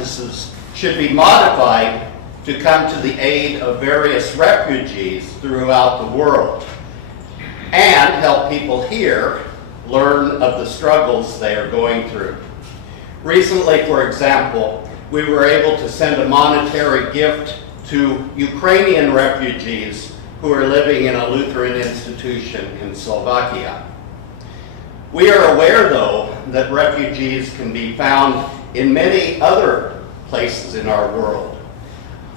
practices should be modified to come to the aid of various refugees throughout the world and help people here learn of the struggles they are going through. Recently, for example, we were able to send a monetary gift to Ukrainian refugees who are living in a Lutheran institution in Slovakia. We are aware, though, that refugees can be found in many other places in our world.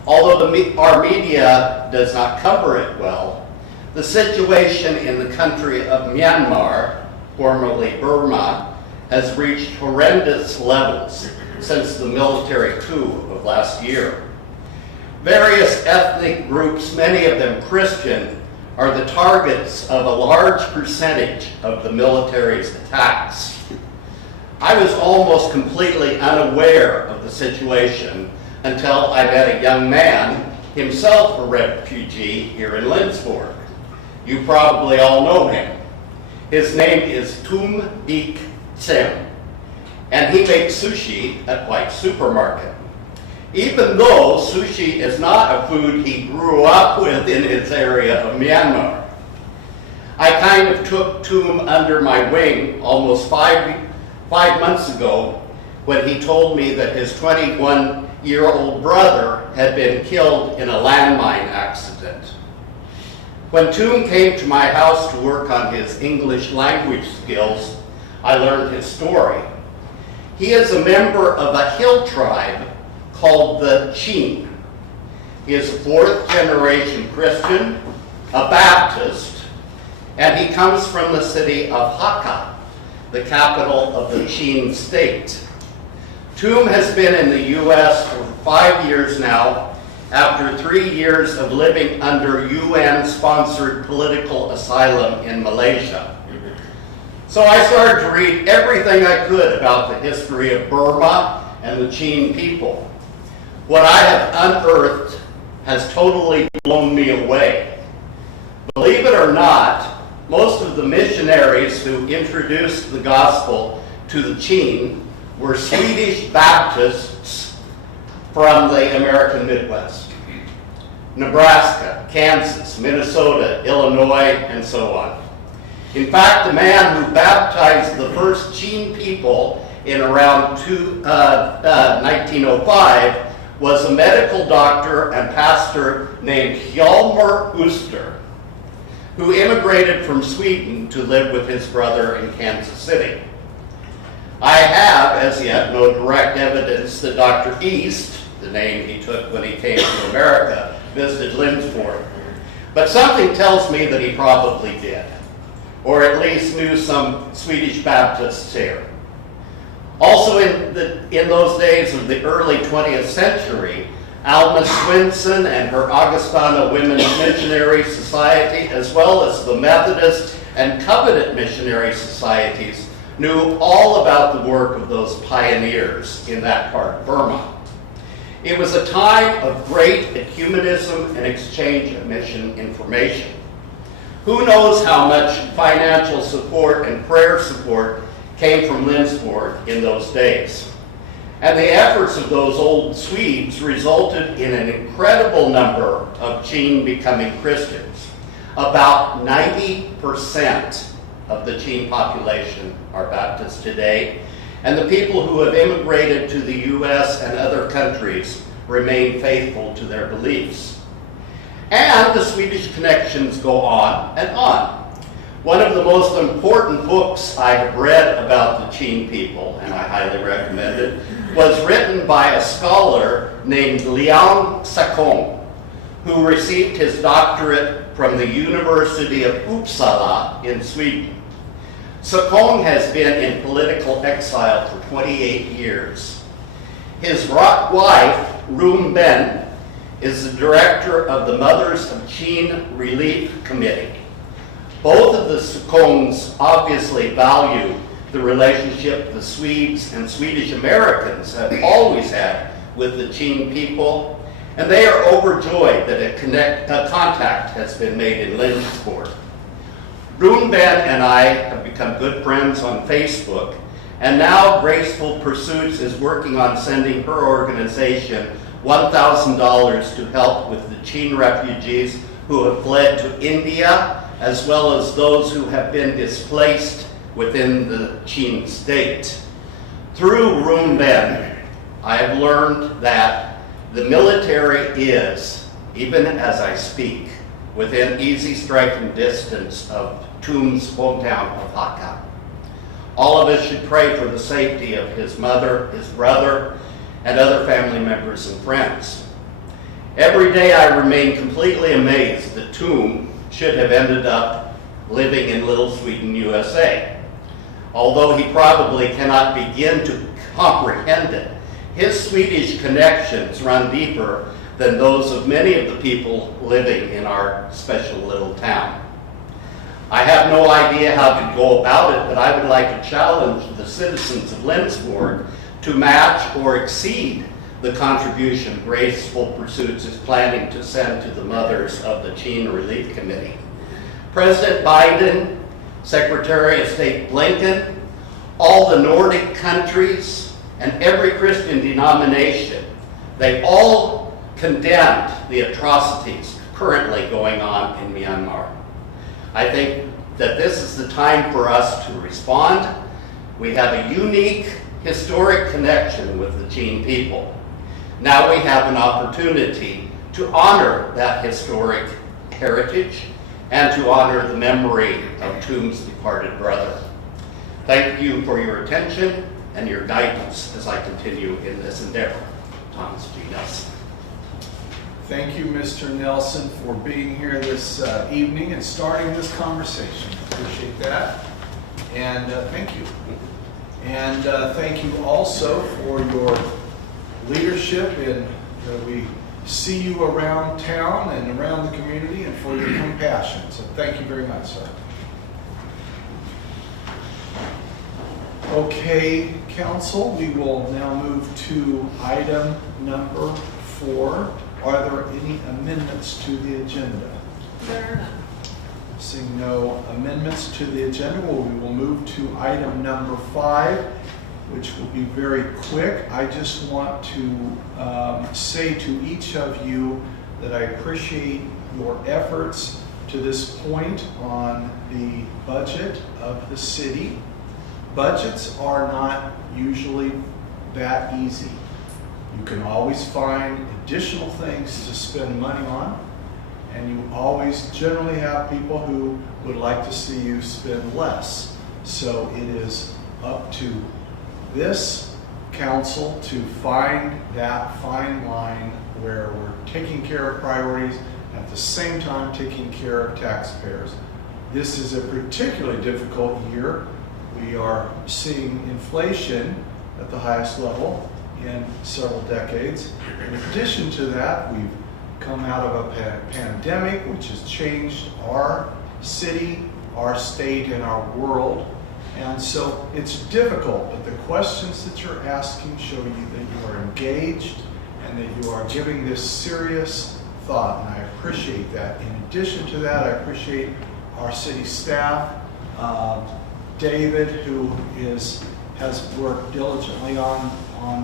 Although our media does not cover it well, the situation in the country of Myanmar, formerly Burma, has reached horrendous levels since the military coup of last year. Various ethnic groups, many of them Christian, are the targets of a large percentage of the military's attacks. I was almost completely unaware of the situation until I met a young man, himself a refugee here in Lindsborg. You probably all know him. His name is Tum Dik Sem, and he makes sushi at White Supermarket. Even though sushi is not a food he grew up with in his area of Myanmar. I kind of took Tum under my wing almost five months ago when he told me that his 21-year-old brother had been killed in a landmine accident. When Tum came to my house to work on his English language skills, I learned his story. He is a member of a hill tribe called the Chin. He is a fourth-generation Christian, a Baptist, and he comes from the city of Hakka, the capital of the Chin state. Tum has been in the U.S. for 5 years now, after 3 years of living under UN-sponsored political asylum in Malaysia. So I started to read everything I could about the history of Burma and the Chin people. What I have unearthed has totally blown me away. Believe it or not, most of the missionaries who introduced the gospel to the Chin were Swedish Baptists from the American Midwest. Nebraska, Kansas, Minnesota, Illinois, and so on. In fact, the man who baptized the first Chin people in around 1905 was a medical doctor and pastor named Hjalmar Oster, who immigrated from Sweden to live with his brother in Kansas City. I have, as yet, no direct evidence that Dr. East, the name he took when he came to America, visited Lindsborg. But something tells me that he probably did, or at least knew some Swedish Baptists here. Also in those days of the early 20th century, Alma Swinson and her Augustana Women's Missionary Society, as well as the Methodist and Covenant Missionary Societies, knew all about the work of those pioneers in that part of Burma. It was a time of great ecumenism and exchange of mission information. Who knows how much financial support and prayer support came from Lindsborg in those days. And the efforts of those old Swedes resulted in an incredible number of Chin becoming Christians. About 90% of the Chin population are Baptists today, and the people who have immigrated to the U.S. and other countries remain faithful to their beliefs. And the Swedish connections go on and on. One of the most important books I have read about the Chin people, and I highly recommend it, was written by a scholar named Liang Sakong, who received his doctorate from the University of Uppsala in Sweden. Sakong has been in political exile for 28 years. His wife, Rum Ben, is the director of the Mothers of Chin Relief Committee. Both of the Sakongs obviously value the relationship the Swedes and Swedish Americans have always had with the Chin people, and they are overjoyed that a contact has been made in Lindsborg. Rum Ben and I have become good friends on Facebook, And now Graceful Pursuits is working on sending her organization $1,000 to help with the Chin refugees who have fled to India, as well as those who have been displaced within the Chin state. Through Rumben, I have learned that the military is, even as I speak, within easy striking distance of Tum's hometown of Hakka. All of us should pray for the safety of his mother, his brother, and other family members and friends. Every day I remain completely amazed that Tum should have ended up living in Little Sweden, USA. Although he probably cannot begin to comprehend it, his Swedish connections run deeper than those of many of the people living in our special little town. I have no idea how to go about it, but I would like to challenge the citizens of Lindsborg to match or exceed the contribution Graceful Pursuits is planning to send to the mothers of the Chin Relief Committee. President Biden, Secretary of State Blinken, all the Nordic countries, and every Christian denomination, they all condemned the atrocities currently going on in Myanmar. I think that this is the time for us to respond. We have a unique historic connection with the Chin people. Now we have an opportunity to honor that historic heritage and to honor the memory of Tum's departed brother. Thank you for your attention and your guidance as I continue in this endeavor. Thomas G. Nelson. Thank you, Mr. Nelson, for being here this evening and starting this conversation. Appreciate that. And thank you. And thank you also for your leadership, and we see you around town and around the community, and for your compassion. So thank you very much, sir. Okay, council, we will now move to item number 4. Are there any amendments to the agenda? There are none. Seeing no amendments to the agenda, we will move to item number 5, which will be very quick. I just want to say to each of you that I appreciate your efforts to this point on the budget of the city. Budgets are not usually that easy. You can always find additional things to spend money on, and you always generally have people who would like to see you spend less. So it is up to this council to find that fine line where we're taking care of priorities and at the same time taking care of taxpayers. This is a particularly difficult year. We are seeing inflation at the highest level in several decades. In addition to that, we've come out of a pandemic which has changed our city, our state, and our world. And so it's difficult, but the questions that you're asking show you that you are engaged and that you are giving this serious thought, and I appreciate that. In addition to that, I appreciate our city staff, David, who has worked diligently on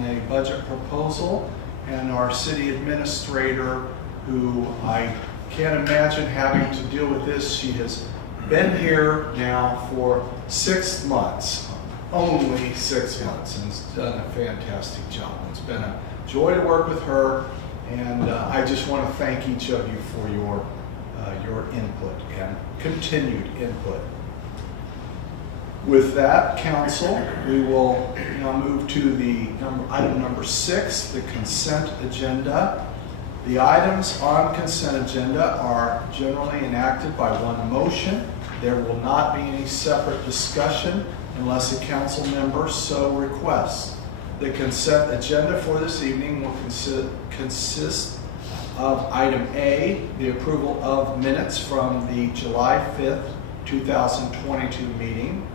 a budget proposal, and our city administrator, who I can't imagine having to deal with this. She has been here now for 6 months, only 6 months, and has done a fantastic job. It's been a joy to work with her, and I just want to thank each of you for your input and continued input. With that, council, we will now move to the item number 6, the consent agenda. The items on consent agenda are generally enacted by one motion. There will not be any separate discussion unless a council member so requests. The consent agenda for this evening will consist of item A, the approval of minutes from the July 5th, 2022 meeting.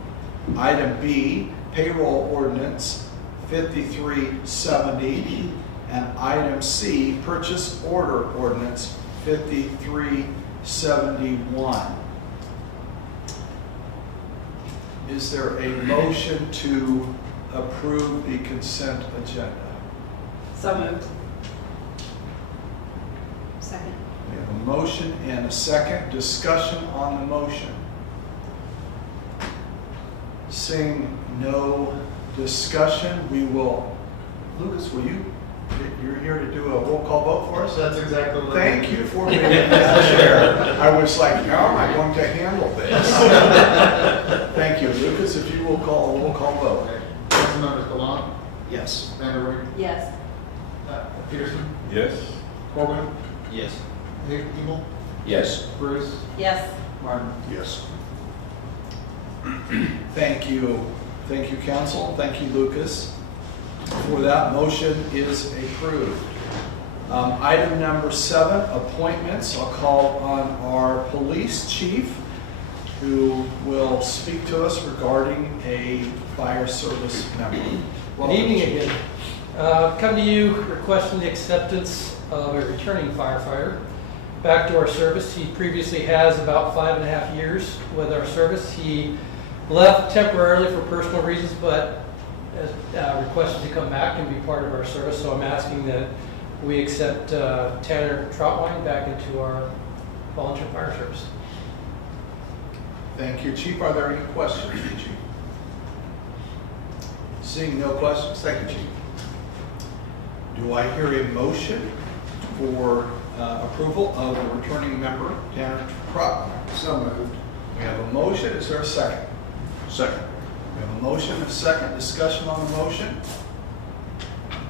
Item B, payroll ordinance 5370, and item C, purchase order ordinance 5371. Is there a motion to approve the consent agenda? So moved. Second. We have a motion and a second. Discussion on the motion. Seeing no discussion, we will, Lucas, you're here to do a roll call vote for us? That's exactly what Thank you for being that chair. I was like, how am I going to handle this? Thank you. Lucas, if you will call a roll call vote. Councilmembers Gallant, Yes. Vanderwerk, Yes. Peterson, Yes. Corbin, Yes. Hinkle, Yes. Bruce, Yes. Martin. Yes. Thank you. Thank you, council. Thank you, Lucas. For that, motion is approved. Item number 7, appointments. I'll call on our police chief, who will speak to us regarding a fire service member. Good evening again. Come to you requesting the acceptance of a returning firefighter back to our service. He previously has about 5.5 years with our service. He left temporarily for personal reasons, but has requested to come back and be part of our service. So I'm asking that we accept Tanner Troutwine back into our volunteer fire service. Thank you, Chief. Are there any questions for the Chief? Seeing no questions, thank you, Chief. Do I hear a motion for approval of the returning member, Tanner Troutwine? So moved. We have a motion. Is there a second? Second. We have a motion and a second. Discussion on the motion.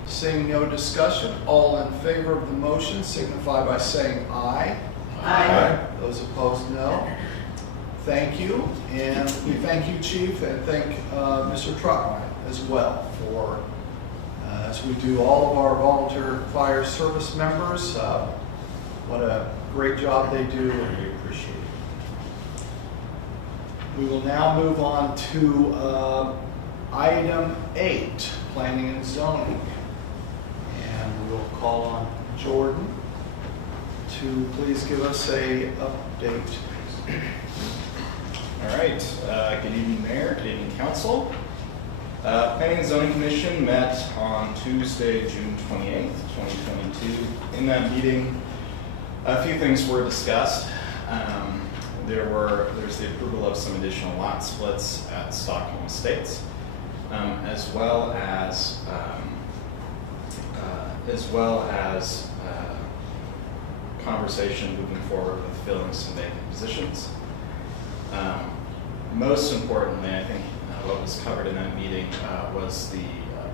Seeing no discussion, all in favor of the motion signify by saying aye. Aye. Those opposed, no. Thank you, and we thank you, Chief, and thank Mr. Troutwine as well for, as we do all of our volunteer fire service members, what a great job they do, and we appreciate it. We will now move on to item 8, planning and zoning. And we'll call on Jordan to please give us a update. All right, good evening, Mayor, good evening, Council. Planning and Zoning Commission met on Tuesday, June 28th, 2022. In that meeting, a few things were discussed. There's the approval of some additional lot splits at Stockholm Estates, as well as conversation moving forward with filling some vacant positions. Most importantly, I think what was covered in that meeting was the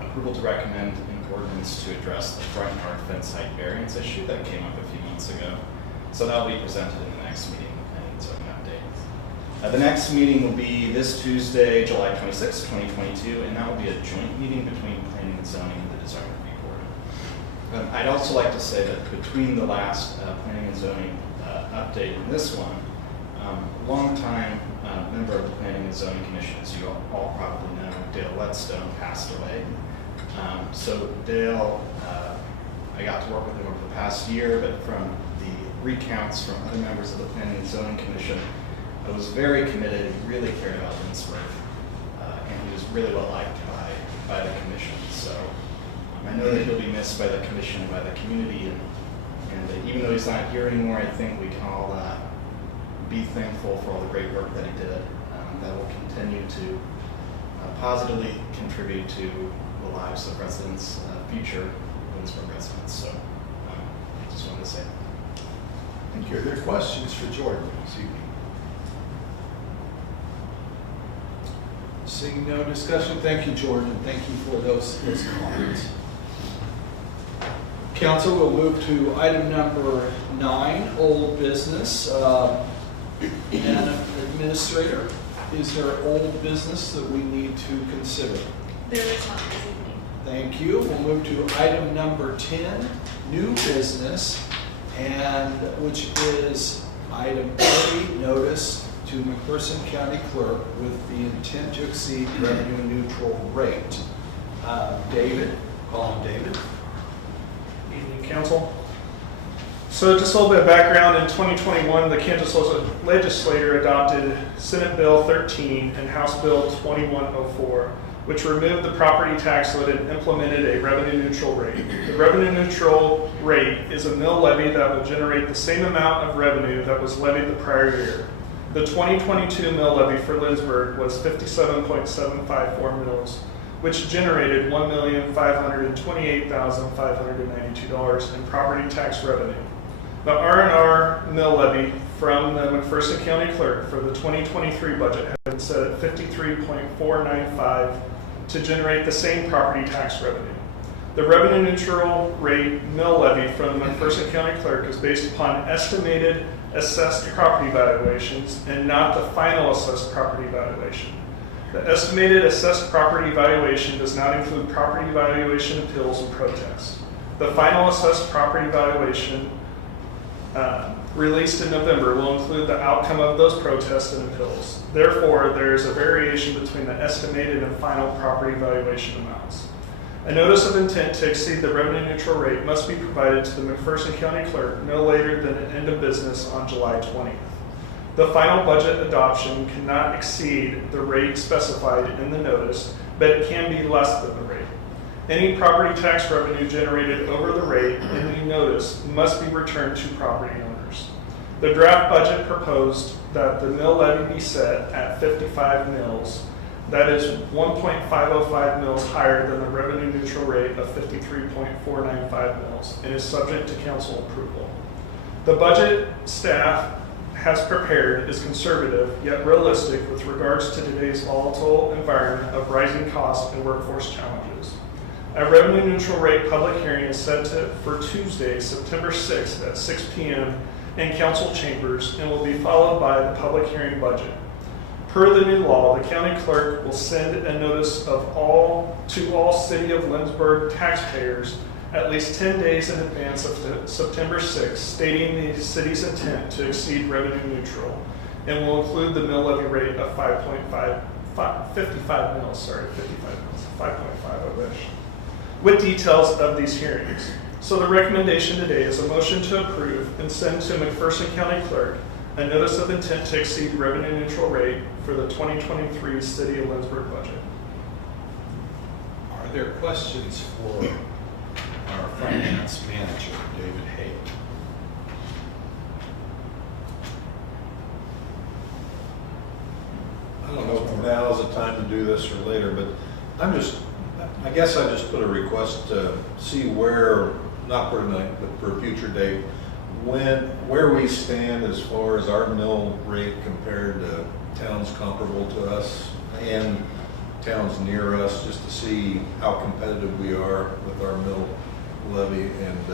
approval to recommend an ordinance to address the front yard fence height variance issue that came up a few months ago. So that will be presented in the next meeting and so an update. The next meeting will be this Tuesday, July 26, 2022, and that will be a joint meeting between Planning and Zoning and the Design Review Board. I'd also like to say that between the last Planning and Zoning update and this one, long-time member of the Planning and Zoning Commission, as you all probably know, Dale Whetstone, passed away. So Dale, I got to work with him over the past year, but from the recounts from other members of the Planning and Zoning Commission, I was very committed. He really cared about Lindsborg, and he was really well liked by the commission. So I know that he'll be missed by the commission and by the community, and even though he's not here anymore, I think we can all be thankful for all the great work that he did. That will continue to positively contribute to the lives of residents, future Lindsborg residents. So just wanted to say that. Thank you. Are there questions for Jordan this evening? Seeing no discussion, thank you, Jordan. Thank you for those comments. Council, will move to item number 9, old business. And administrator, is there old business that we need to consider? There is not this evening. Thank you. We'll move to item number 10, new business, and which is item A, notice to McPherson County Clerk with the intent to exceed revenue neutral rate. David, call on David. Evening, Council. So just a little bit of background. In 2021, the Kansas legislature adopted Senate Bill 13 and House Bill 2104, which removed the property tax lid and implemented a revenue neutral rate. The revenue neutral rate is a mill levy that will generate the same amount of revenue that was levied the prior year. The 2022 mill levy for Lindsborg was 57.754 mills, which generated $1,528,592 in property tax revenue. The R&R mill levy from the McPherson County Clerk for the 2023 budget has been set at 53.495 to generate the same property tax revenue. The revenue neutral rate mill levy from the McPherson County Clerk is based upon estimated assessed property valuations and not the final assessed property valuation. The estimated assessed property valuation does not include property valuation appeals and protests. The final assessed property valuation released in November will include the outcome of those protests and appeals. Therefore, there is a variation between the estimated and final property valuation amounts. A notice of intent to exceed the revenue neutral rate must be provided to the McPherson County Clerk no later than the end of business on July 20th. The final budget adoption cannot exceed the rate specified in the notice, but it can be less than the rate. Any property tax revenue generated over the rate in the notice must be returned to property owners. The draft budget proposed that the mill levy be set at 55 mills. That is 1.505 mills higher than the revenue neutral rate of 53.495 mills and is subject to council approval. The budget staff has prepared is conservative yet realistic with regards to today's volatile environment of rising costs and workforce challenges. A revenue neutral rate public hearing is set for Tuesday, September 6th at 6 p.m. in council chambers and will be followed by the public hearing budget. Per the new law, the county clerk will send a notice to all City of Lindsborg taxpayers at least 10 days in advance of September 6th, stating the city's intent to exceed revenue neutral, and will include the mill levy rate of 55 mills, 5.5, I wish, with details of these hearings. So the recommendation today is a motion to approve and send to McPherson County Clerk a notice of intent to exceed revenue neutral rate for the 2023 City of Lindsborg budget. Are there questions for our finance manager, David Hay? I don't know if now is the time to do this or later, but I guess I just put a request to see where, not for tonight, but for a future date, where we stand as far as our mill rate compared to towns comparable to us and towns near us, just to see how competitive we are with our mill levy. And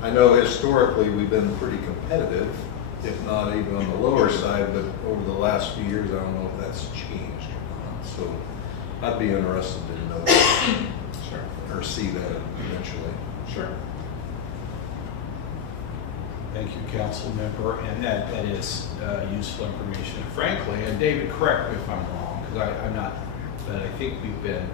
I know historically we've been pretty competitive, if not even on the lower side, but over the last few years, I don't know if that's changed or not. So I'd be interested to know or see that eventually. Sure. Thank you, council member, and that is useful information. And frankly, and David, correct me if I'm wrong, because I'm not, but I think we've been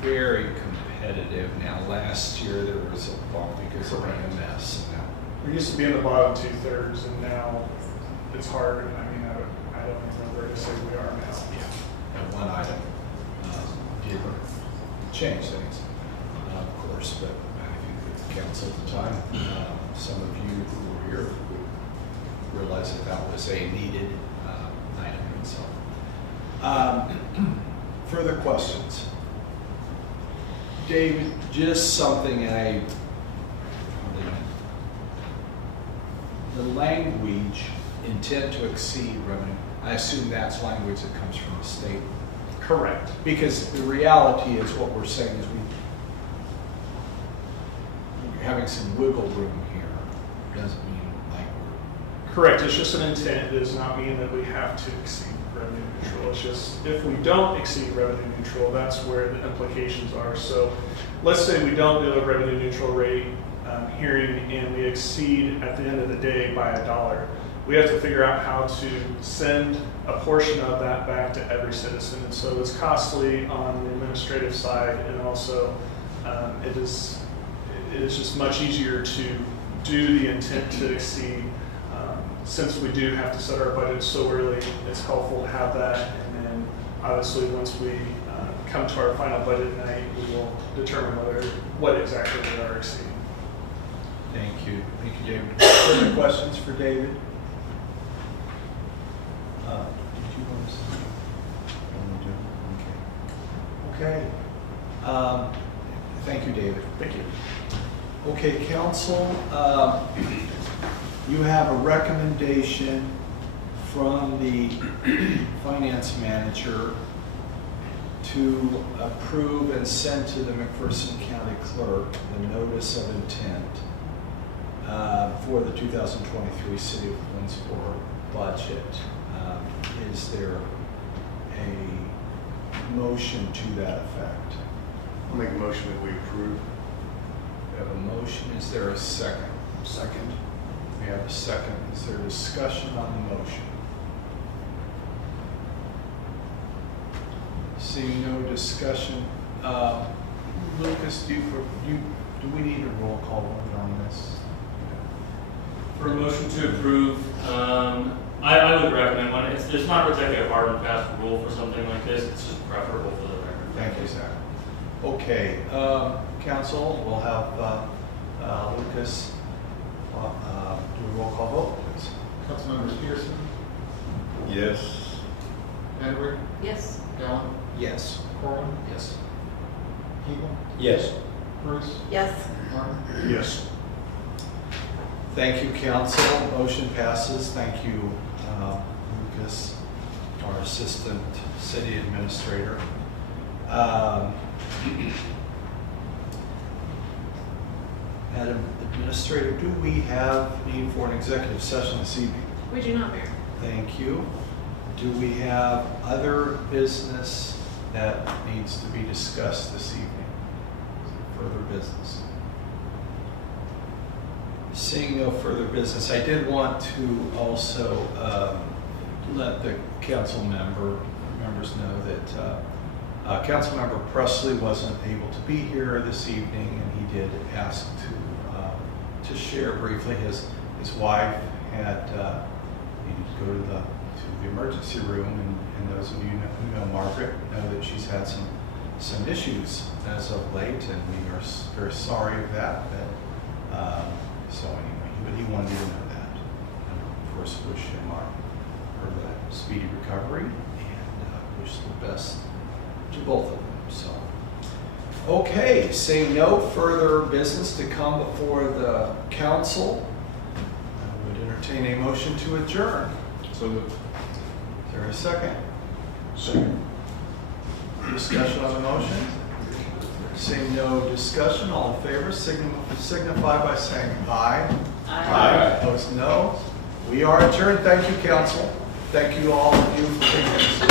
very competitive. Now, last year there was a bump because of EMS. And now, We used to be in the bottom 2/3, and now it's hard. I mean, I don't know where to say we are now. yeah, and one item did change things, of course, but I think the council at the time, some of you who were here would realize that was a needed item. And so, Further questions? David, just something the language intent to exceed revenue, I assume that's language that comes from the state. Correct. Because the reality is what we're saying is we're having some wiggle room here. Doesn't mean like we're. Correct. It's just an intent. It does not mean that we have to exceed revenue neutral. It's just if we don't exceed revenue neutral, that's where the implications are. So let's say we don't do a revenue neutral rate hearing and we exceed at the end of the day by $1. We have to figure out how to send a portion of that back to every citizen. And so it's costly on the administrative side, and also it is just much easier to do the intent to exceed. Since we do have to set our budget so early, it's helpful to have that, and then Obviously, once we come to our final budget night, we will determine what exactly we are exceeding. Thank you, David. Further questions for David? Did you want to say? Okay. Thank you, David. Thank you. Okay, council, you have a recommendation from the finance manager to approve and send to the McPherson County Clerk the notice of intent for the 2023 City of Lindsborg budget. Is there a motion to that effect? I'll make a motion that we approve. We have a motion. Is there a second? Second. We have a second. Is there discussion on the motion? Seeing no discussion, Lucas, do we need a roll call vote on this? For a motion to approve, I would recommend one. It's not exactly a hard and fast rule for something like this. It's just preferable for the record. Thank you, Zach. Okay, council, we'll have Lucas do a roll call vote, please. Councilmembers Peterson, Yes. Edward, Yes. Gallen, Yes. Corbin, Yes. Hebel, Yes. Bruce, Yes. Martin. Yes. Thank you, council. Motion passes. Thank you, Lucas, our assistant city administrator. Madam Administrator, do we have need for an executive session this evening? We do not, Mayor. Thank you. Do we have other business that needs to be discussed this evening? Further business? Seeing no further business, I did want to also let the members know that Councilmember Presley wasn't able to be here this evening, and he did ask to share briefly. His wife had needed to go to the emergency room, and those of you who know Margaret know that she's had some issues as of late, and we are very sorry of that. So anyway, but he wanted you to know that. And of course, wish him her the speedy recovery, and wish the best to both of them. So, okay, seeing no further business to come before the council, I would entertain a motion to adjourn. So moved. Is there a second? Second. Discussion on the motion? Seeing no discussion, all in favor, signify by saying aye. Aye. Opposed, no. We are adjourned. Thank you, council. Thank you all of you for being here.